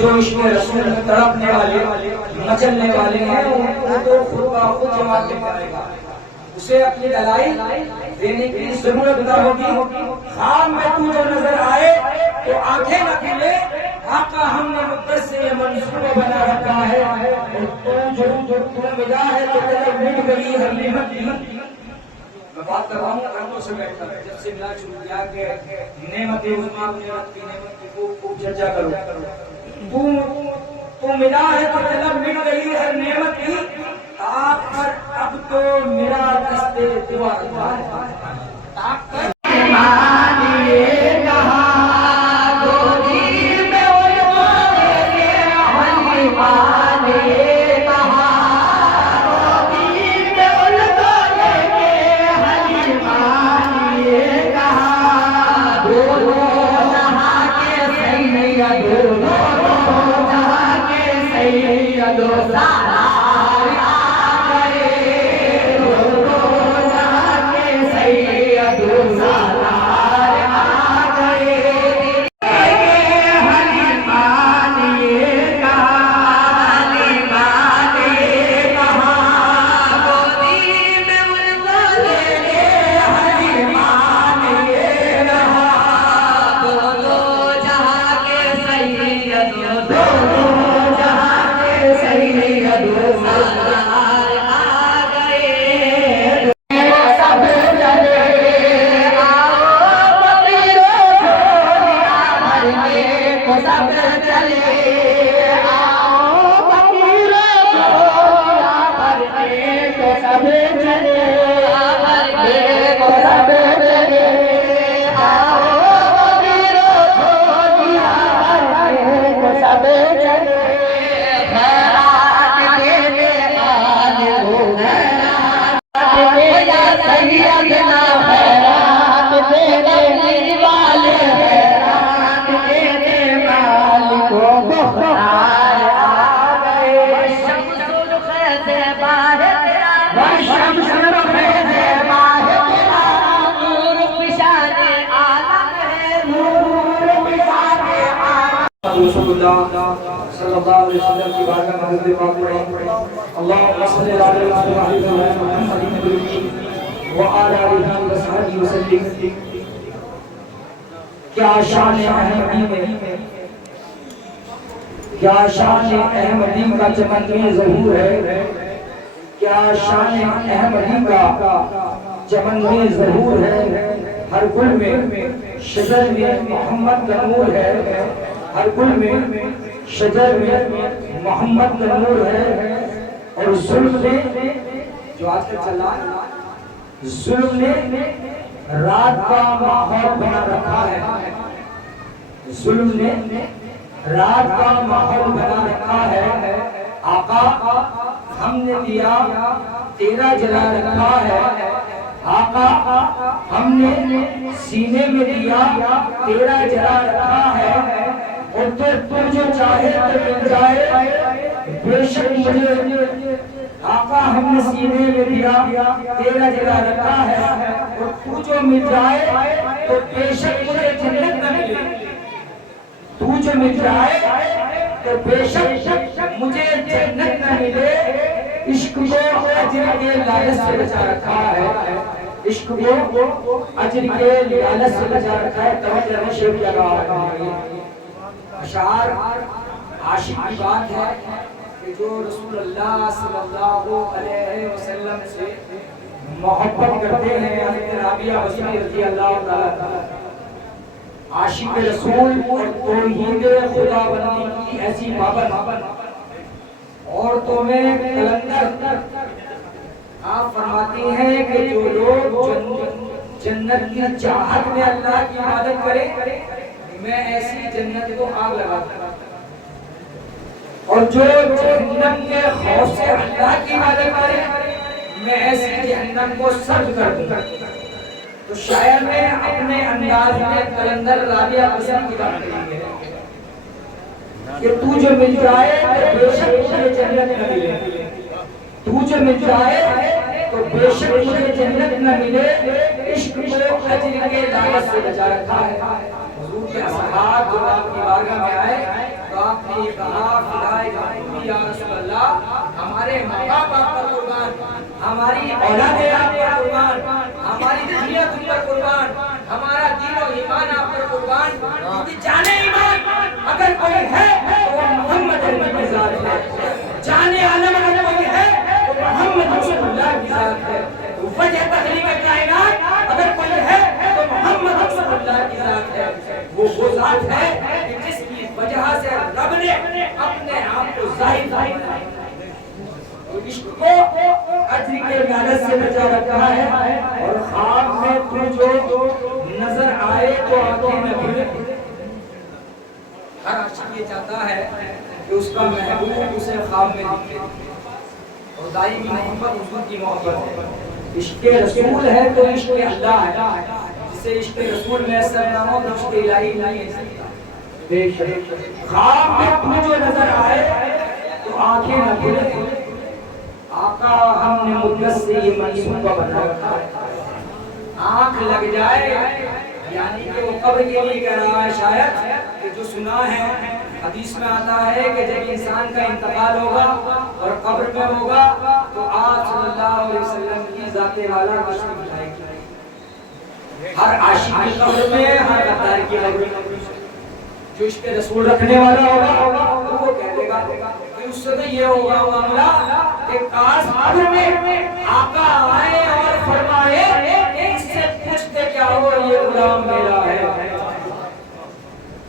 جو عشق رسول تڑپنے والے مچلنے والے ہیں ان کو خود کا خود جماعت میں کرے گا. اسے اپنی دلائل دینے کی ضرورت نہ ہوگی. خواب میں تو جو نظر آئے تو آنکھیں نہ کھلے. آقا ہم نے مقدس سے یہ منصوبہ بنا رکھا ہے اور تو ملا ہے تو طلب مٹ گئی ہر نعمت کی. میں بات کر رہا ہوں گھروں سے بیٹھ کر جب سے ملا شروع کیا کہ نعمت عظمیٰ نعمت کی خوب چرچا کرو. تو ملا ہے تو طلب مٹ گئی ہر نعمت کی. آپ پر اب تو میرا دستے دعا رسول اللہ صلی اللہ علیہ وسلم کی بارگاہ میں درود پاک پڑھیں. اللہم صلی علی محمد النبی وعلی آلہ وصحبہ وسلم. کیا شان احمدی میں کیا شان احمدی کا چمن ظہور ہے. کیا شان احمدی کا چمن ظہور ہے. ہر گل میں شجر میں محمد کا نور ہے. ہر گل میں شجر میں محمد کا نور ہے. اور ظلم نے جو آج کل چلا ظلم نے رات کا ماحول بنا رکھا ہے. ظلم نے رات کا ماحول بنا رکھا ہے. آقا ہم نے دیا تیرا جلا رکھا ہے. آقا ہم نے سینے میں دیا تیرا جلا رکھا ہے. اور تو جو چاہے تو مل جائے بے شک مجھے. آقا ہم نے سینے میں دیا تیرا جلا رکھا ہے. اور تو جو مل جائے تو بے شک مجھے جنت نہ ملے. تو جو مل جائے تو بے شک مجھے جنت نہ ملے. عشق کو اجر کے لالچ سے بچا رکھا ہے. عشق کو اجر کے لالچ سے بچا رکھا ہے. توجہ میں شیخ لگا اشعار عاشق کی بات ہے کہ جو رسول اللہ صلی اللہ علیہ وسلم سے محبت کرتے ہیں. حضرت رابعہ بصری رضی اللہ تعالیٰ عاشق رسول اور توحید خدا بندی کی ایسی پابند عورتوں میں کلندر. آپ فرماتی ہیں کہ جو لوگ جنت کی چاہت میں اللہ کی عبادت کرے میں ایسی جنت کو آگ لگاتا ہوں. اور جو جہنم کے خوف سے اللہ کی عبادت کرے میں ایسی جہنم کو سرد کر دوں. تو شاعر نے اپنے انداز میں کلندر رابعہ بصری کی بات کہی ہے کہ تو جو مل جائے تو بے شک مجھے جنت نہ ملے. تو جو مل جائے تو بے شک مجھے جنت نہ ملے. عشق کو اجر کے لالچ سے بچا رکھا ہے. حضور کے اصحاب جب آپ کی بارگاہ میں آئے تو آپ نے یہ کہا خدائے جانتی یا رسول اللہ ہمارے ماں باپ آپ پر قربان، ہماری اولاد آپ پر قربان، ہماری دنیا تم پر قربان، ہمارا دین و ایمان آپ پر قربان، کیونکہ جانے ایمان اگر کوئی ہے تو وہ محمد عربی کی ذات ہے، جانے عالم اگر کوئی ہے تو محمد رسول اللہ کی ذات ہے، وجہ تخلیق کائنات اگر کوئی ہے تو محمد رسول اللہ کی ذات ہے، وہ ذات ہے کہ جس کی وجہ سے رب نے اپنے آپ کو ظاہر کیا، عشق کو اجر کے لعنت سے بچا رکھا ہے، اور خواب میں تو جو نظر آئے تو آنکھیں نہ کھلے۔ ہر عاشق یہ چاہتا ہے کہ اس کا محبوب اسے خواب میں دکھے، اور دائمی محبت حضور کی محبت ہے، عشق رسول ہے تو عشق اللہ ہے، جسے عشق رسول میں اثر نہ ہو تو عشق الہی نہیں ہے سکتا۔ بے شک خواب میں جو نظر آئے تو آنکھیں نہ کھلے، آقا ہم نے مدت سے یہ منصوبہ بنا رکھا، آنکھ لگ جائے یعنی کہ وہ قبر کے لیے کہہ رہا ہے شاید کہ جو سنا ہے حدیث میں آتا ہے کہ جب انسان کا انتقال ہوگا اور قبر میں ہوگا تو آپ صلی اللہ علیہ وسلم کی ذات والا تشریف لائے گی، ہر عاشق کی قبر میں، ہر غدار کی قبر میں جو عشق رسول رکھنے والا ہوگا وہ کہہ دے گا کہ اس سے یہ ہوگا معاملہ کہ کاش قبر میں آقا آئے اور فرمائے کہ اس سے پوچھتے کیا ہو یہ غلام میرا ہے،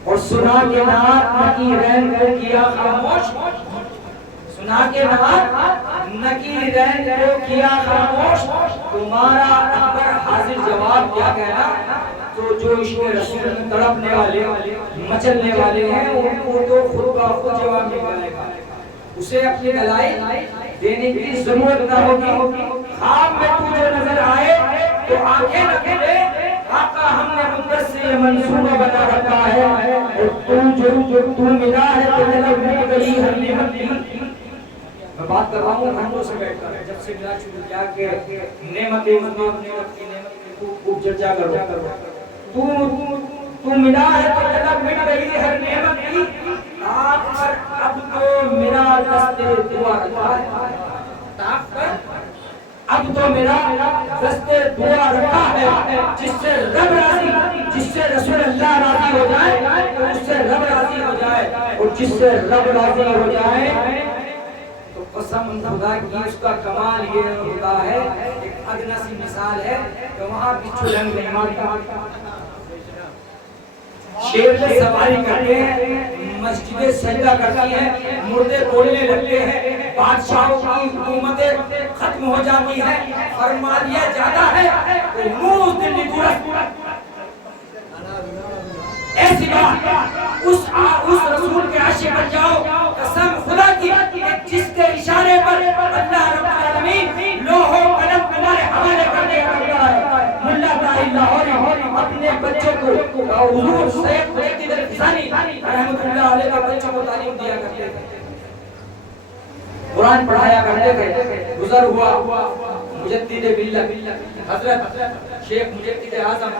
اور سنا کے نات نکیرین کو کیا خاموش، سنا کے نات نکیرین کو کیا خاموش، تمہارا اکبر حاضر جواب کیا کہنا، تو جو عشق رسول میں تڑپنے والے مچلنے والے ہیں ان کو تو خود کا خود جواب مل جائے گا، اسے اپنی دلائل دینے کی ضرورت نہ ہوگی۔ خواب میں تجھے نظر آئے تو آنکھیں نہ کھلے، آقا ہم نے مدت سے یہ منصوبہ بنا رکھا ہے، اور تو ملا ہے تو طلب میں گئی ہر نعمت کی۔ میں بات کر رہا ہوں گھنٹوں سے بیٹھ کر، جب سے ملا شروع کیا کہ نعمتیں نعمت کی خوب چرچا کرو، تو ملا ہے تو طلب مٹ گئی ہر نعمت کی، آپ پر اب تو میرا دست دعا رکھا ہے، آپ پر اب تو میرا دست دعا رکھا ہے، جس سے رب راضی، جس سے رسول اللہ راضی ہو جائے اس سے رب راضی ہو جائے، اور جس سے رب راضی ہو جائے تو قسم خدا کی اس کا کمال یہ ہوتا ہے، ایک ادنا سی مثال ہے کہ وہاں بچھو رنگ نہیں مارتا، شیر پہ سواری کرتے ہیں، مسجدیں سجدہ کرتی ہیں، مردے بولنے لگتے ہیں، بادشاہوں کی حکومتیں ختم ہو جاتی ہیں، فرما دیا جاتا ہے کہ نوز دلی درست، ایسی بات اس رسول کے عاشق بن جاؤ، قسم خدا کی کہ جس کے اشارے پر اللہ رب العالمین لوح و قلم تمہارے حوالے کرنے لگتا ہے۔ ملا طاہر لاہوری اپنے بچوں کو حضور سید مجدد الفسانی رحمۃ اللہ علیہ کے بچوں کو تعلیم دیا کرتے تھے، قرآن پڑھایا کرتے تھے، گزر ہوا مجدد ملت حضرت شیخ مجدد اعظم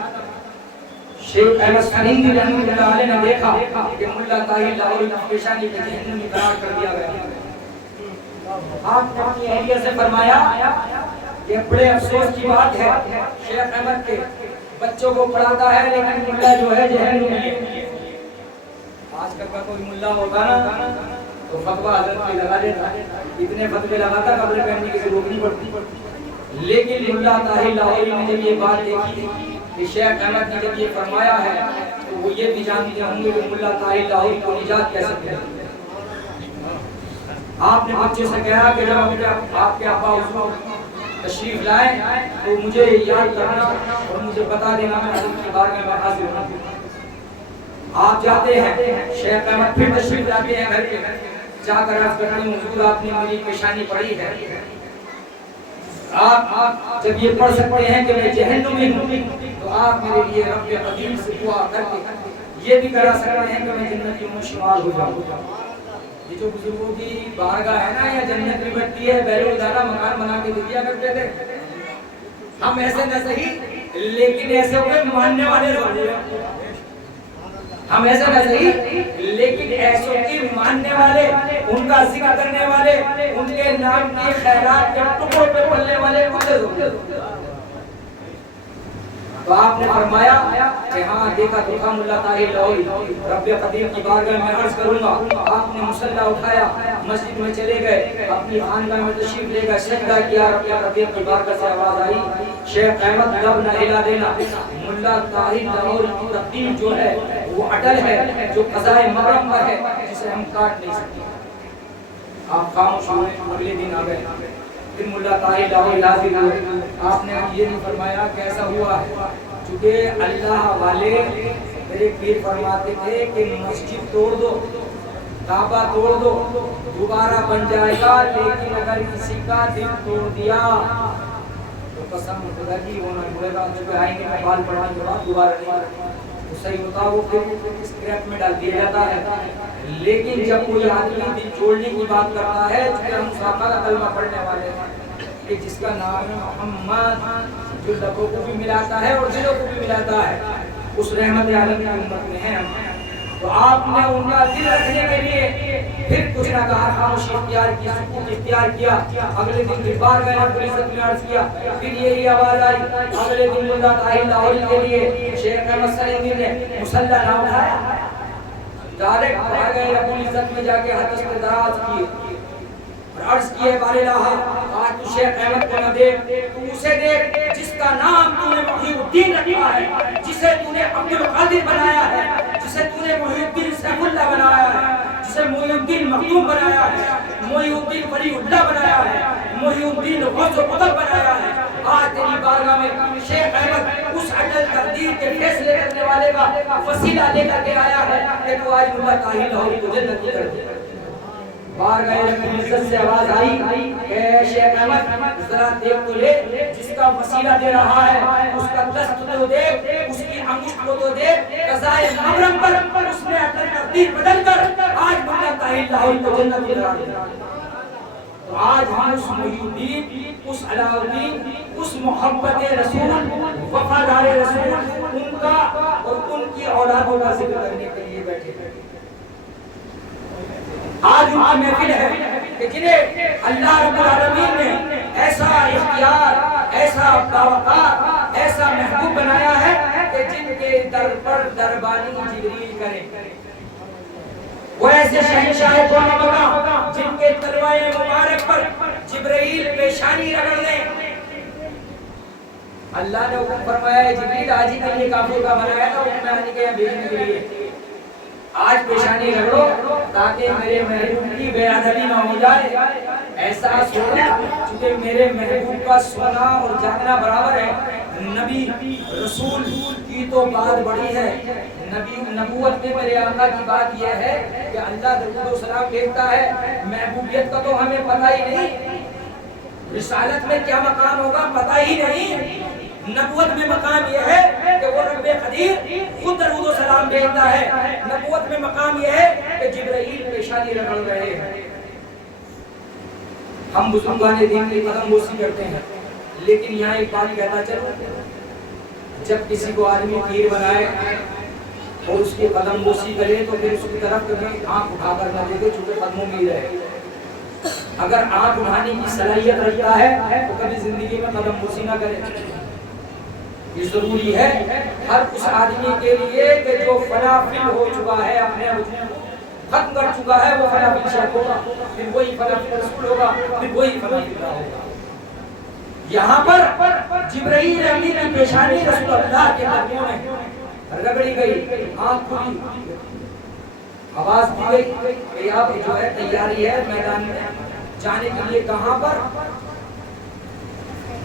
شیخ احمد سنیندی رحمۃ اللہ علیہ نے دیکھا کہ ملا طاہر لاہوری کی پیشانی میں جہنمی قرار کر دیا گیا، آپ نے اپنی اہلیہ سے فرمایا کہ بڑے افسوس کی بات ہے شیخ احمد کے بچوں کو پڑھاتا ہے لیکن ملا جو ہے جہنمی ہے۔ آج کل کا کوئی ملا ہوگا نا تو فتویٰ حضرت پہ لگا دیتا، اتنے فتوے لگاتا قبر پہننے کی ضرورت نہیں پڑتی، لیکن ملا طاہر لاہوری نے جب یہ بات دیکھی کہ شیخ احمد نے جب یہ فرمایا ہے تو وہ یہ بھی جانتے ہوں گے کہ ملا طاہر لاہوری کو نجات کیسے ملے۔ آپ نے بچے سے کہا کہ جب آپ کے ابا حضور تشریف لائیں تو مجھے یاد کرنا اور مجھے بتا دینا، میں حضور کی بارگاہ میں حاضر ہوں۔ آپ جاتے ہیں، شیخ احمد پھر تشریف لاتے ہیں گھر کے، جا کر عرض کرتے ہیں حضور آپ نے میری پیشانی پڑھی ہے، آپ جب یہ پڑھ سکتے ہیں کہ میں جہنمی ہوں تو آپ میرے لیے رب قدیم سے دعا کر کے یہ بھی کرا سکتے ہیں کہ میں جنتی میں شمار ہو جاؤں۔ یہ جو بزرگوں کی بارگاہ ہے نا، یا جنت لبٹتی ہے، بیرو ادارہ مکان بنا کے دیا کرتے تھے، ہم ایسے نہ صحیح لیکن ایسے ہوئے ماننے والے ضرور ہیں، ہم ایسا نہ صحیح، لیکن ایسوں کی ماننے والے، ان کا ذکر کرنے والے، ان کے نام کی خیرات کے ٹکڑوں پہ پڑھنے والے مدد ہوتے ہیں۔ تو آپ نے فرمایا کہ ہاں دیکھا تو تھا ملا طاہر لاہوری، رب قدیر کی بارگاہ میں عرض کروں گا۔ آپ نے مصلی اٹھایا، مسجد میں چلے گئے، اپنی خانقاہ میں تشریف لے گئے، سجدہ کیا، رب قدیر کی بارگاہ سے آواز آئی، شیخ احمد لب نہ ہلا دینا، ملا طاہر لاہوری کی تقدیر جو ہے وہ اٹل ہے، جو قضائے مغرب پر ہے، جسے ہم کاٹ نہیں سکتے۔ آپ خاموش ہوئے، اگلے دن آ گئے، پھر ملا طاہر لاہوری حاضر ہوئے۔ آپ نے یہ نہیں فرمایا کیسا ہوا ہے، چونکہ اللہ والے میرے پیر فرماتے تھے کہ مسجد توڑ دو، کعبہ توڑ دو، دوبارہ بن جائے گا، لیکن اگر کسی کا دل توڑ دیا تو قسم خدا کی وہ نہ ہوئے گا، چونکہ آئینے میں بال پڑھنے کے بعد دوبارہ نہیں تو صحیح ہوتا، وہ پھر اسکریپ میں ڈال دیا جاتا ہے۔ لیکن جب کوئی آدمی دل چھوڑنے کی بات کرتا ہے، چونکہ ہم صحابہ کا کلمہ پڑھنے والے ہیں کہ جس کا نام ہے محمد، جو لبوں کو بھی ملاتا ہے اور دلوں کو بھی ملاتا ہے، اس رحمت عالم کی امت میں ہیں ہم۔ تو آپ نے ان کا دل رکھنے کے لیے پھر کچھ نہ کہا، خاموشی اختیار کی، سکوت اختیار کیا۔ اگلے دن پھر بار گئے، پولیس نے عرض کیا، پھر یہی آواز آئی۔ اگلے دن ملا طاہر لاہوری کے لیے شیخ احمد سلیمی نے مصلی نہ اٹھایا، ڈائریکٹ بھاگ گئے، رب العزت میں جا کے ہاتھ سے دراز کیے اور عرض کیے، بار الہ آج تو شیخ احمد کو نہ دیکھ، تو اسے دیکھ جس کا نام تو نے محی الدین رکھا ہے، جسے تو نے عبد القادر بنایا ہے، جسے تو نے محی الدین سیف اللہ بنایا ہے، جسے محی الدین مخدوم بنایا ہے، محی الدین ولی اللہ بنایا ہے، محی الدین غوث و قطب بنایا ہے۔ آج تیری بارگاہ میں شیخ احمد اس عدل تقدیر کے فیصلے کرنے والے کا وسیلہ لے کر کے آیا ہے کہ تو آج ملا طاہر لاہوری کو جنت کی کر دے۔ بارگاہ رب العزت سے آواز آئی کہ شیخ احمد ذرا دیکھ تو لے، جس کا وسیلہ دے رہا ہے اس کا دست تو دیکھ، اس کی انگشت کو تو دیکھ، قضائے مغرب پر اس نے عدل تقدیر بدل کر آج ملا طاہر لاہوری کو جنت کی قرار دیا۔ تو آج ہم اس محی الدین، اس علاء الدین، اس محبت رسول، وفادار رسول، ان کا اور ان کی اولادوں کا ذکر کرنے کے لیے بیٹھے ہیں۔ آج ان کی محفل ہے کہ جنہیں اللہ رب العالمین نے ایسا اختیار، ایسا باوقار، ایسا محبوب بنایا ہے کہ جن کے در پر دربانی جبریل کریں، وہ ایسے شہنشاہ کون مقام جن کے تلوائے مبارک پر جبرائیل پیشانی رگڑ دیں۔ اللہ نے حکم فرمایا ہے جبریل آج ہی کے لیے کافر کا بنایا تھا، حکم آنے کے بھیجنے کے لیے آج پیشانی رگڑو تاکہ میرے محبوب کی بے ادبی نہ ہو جائے۔ ایسا سونا چونکہ میرے محبوب کا سونا اور جاگنا برابر ہے۔ نبی رسول کی تو بات بڑی ہے، نبی نبوت میں میرے آقا کی بات یہ ہے کہ اللہ درود و سلام بھیجتا ہے، محبوبیت کا تو ہمیں پتہ ہی نہیں، رسالت میں کیا مقام ہوگا پتہ ہی نہیں۔ نبوت میں مقام یہ ہے کہ وہ رب قدیر خود درود و سلام بھیجتا ہے، نبوت میں مقام یہ ہے کہ جبرائیل پیشانی رگڑ رہے ہیں۔ ہم بزرگان دین کی قدم بوسی کرتے ہیں، لیکن یہاں ایک بات کہتا چلو، جب کسی کو آدمی پیر بنائے اور اس کی قدم بوسی کرے تو پھر اس کی طرف کبھی آنکھ اٹھا کر نہ دیکھے چونکہ قدموں میں ہی رہے۔ اگر آنکھ اٹھانے کی صلاحیت رکھتا ہے تو کبھی زندگی میں قدم بوسی نہ کرے۔ یہ ضروری ہے ہر اس آدمی کے لیے کہ جو فنا فل ہو چکا ہے، اپنے ختم کر چکا ہے، وہ فنا فل شیخ ہوگا، پھر وہی فنا فل رسول ہوگا، پھر وہی فنا فل ہوگا۔ یہاں پر جبرائیل امین کی پیشانی رسول اللہ کے قدموں میں رگڑی گئی، آنکھ کھلی، آواز دی گئی کہ اب جو ہے تیاری ہے میدان میں جانے کے لیے۔ کہاں پر؟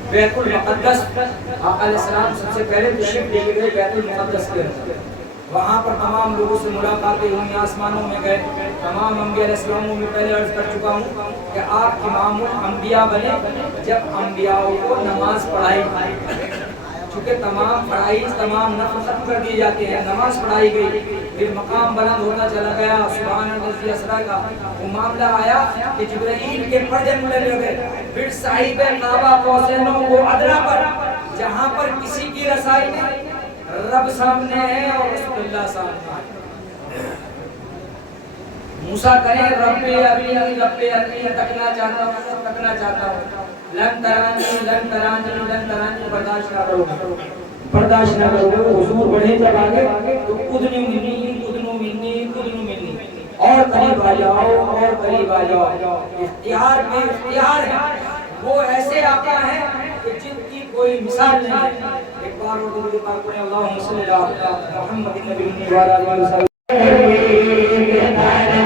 بیت المقدس۔ آقا علیہ السلام سب سے پہلے تشریف لے گئے بیت المقدس کے اندر، وہاں پر تمام لوگوں سے ملاقاتیں ہوئی، آسمانوں میں گئے، تمام انبیاء علیہ السلاموں میں پہلے عرض کر چکا ہوں کہ آپ امام الانبیاء بنے جب انبیاء کو نماز پڑھائی، چونکہ تمام فرائض تمام نفل ختم کر دیے جاتے ہیں، نماز پڑھائی گئی، پھر مقام بلند ہوتا چلا گیا، سبحان الذی اسریٰ کا وہ معاملہ آیا کہ جبرائیل کے پردے ملنے لگے، پھر صاحب کعبہ قوسین و ادنیٰ پر جہاں پر کسی کی رسائی نہیں، رب سامنے ہے اور رسول اللہ سامنے ہے، موسیٰ کہے رب ارنی تکنا چاہتا ہوں لن ترانی برداشت نہ کرو گے. حضور بڑھے جب آگے تو ادنو منی اور قریب آ جاؤ. اختیار میں اختیار ہے. وہ ایسے آقا ہیں کہ جن کی کوئی مثال نہیں ہے. ایک بار وہ درود پاک پڑھیں اللہم صلی علی محمد النبی و علی وسلم. ہمارے